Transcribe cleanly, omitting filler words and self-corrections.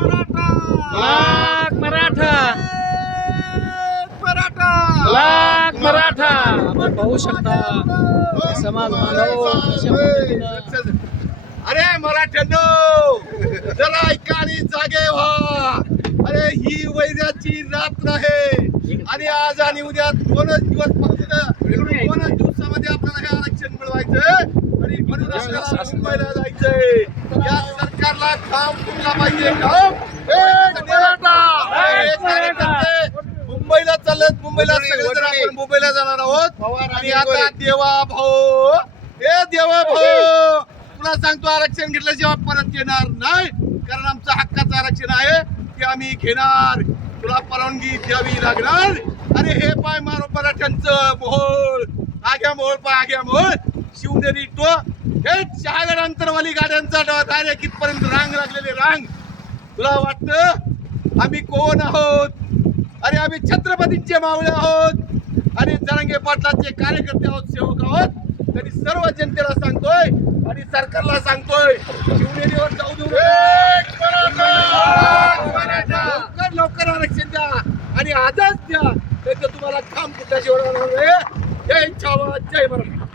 लाख मराठा लाख मराठा. आपण पाहू शकता समाज बांधव कशा पद्धतीनं. अरे मराठ्यांनो, जरा ऐका आणि जागे व्हा. अरे ही वैराची रात्र आहे आणि आज आणि उद्या दोनच दिवस फक्त, दोनच दिवसामध्ये आपल्याला हे आरक्षण मिळवायचं आणि म्हणून आपल्याला मुंबईला जायचंय. या सरकारला काम फुटला पाहिजे. काम मुंबईला चालत, मुंबईला सगळेजण आपण मुंबईला जाणार आहोत. आणि आता देवा भाऊ, हे देवा भाऊ, तुला सांगतो आरक्षण घेतल्याशिवाय परत येणार नाही. कारण आमचं हक्काचं आरक्षण आहे ते आम्ही घेणार. तुला परवानगी द्यावी लागणार. आणि हे पाय मारो मराठ्यांचं मोहोळ, आग्या मोहोळ पाय आग्या मोहोळ. शिवनेरी तो हे शहागड अंतरवाली गाड्यांचा डायरेक्ट इथपर्यंत रांग लागलेली रांग. तुला वाटतं आम्ही कोण आहोत? अरे आम्ही छत्रपतींचे मावळे आहोत आणि जरांगे पाटलाचे कार्यकर्ते आहोत, सेवक आहोत. तरी सर्व जनतेला सांगतोय आणि सरकारला सांगतोय, शिवनेरीवर जाऊ देऊ लवकर लवकर आरक्षण द्या आणि आजच द्या. नाही तर तुम्हाला काम कुठल्या शिवणार. जय छावा, जय मराठा.